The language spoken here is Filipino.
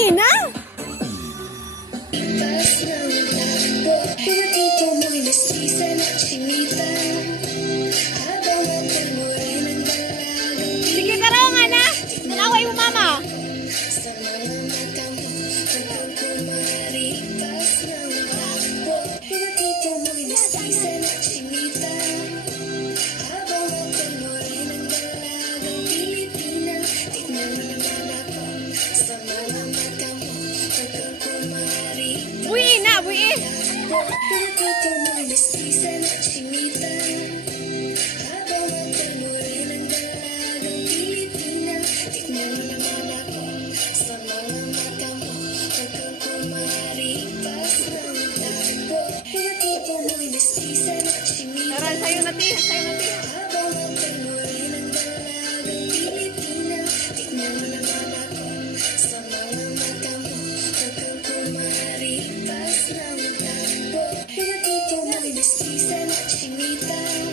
Ina! Sige ka raw nga na! Tinaway mo mama! Ina! Uy, eh! Tara, sa'yo na, Ti. Sa'yo na, Ti. Si se la chimita.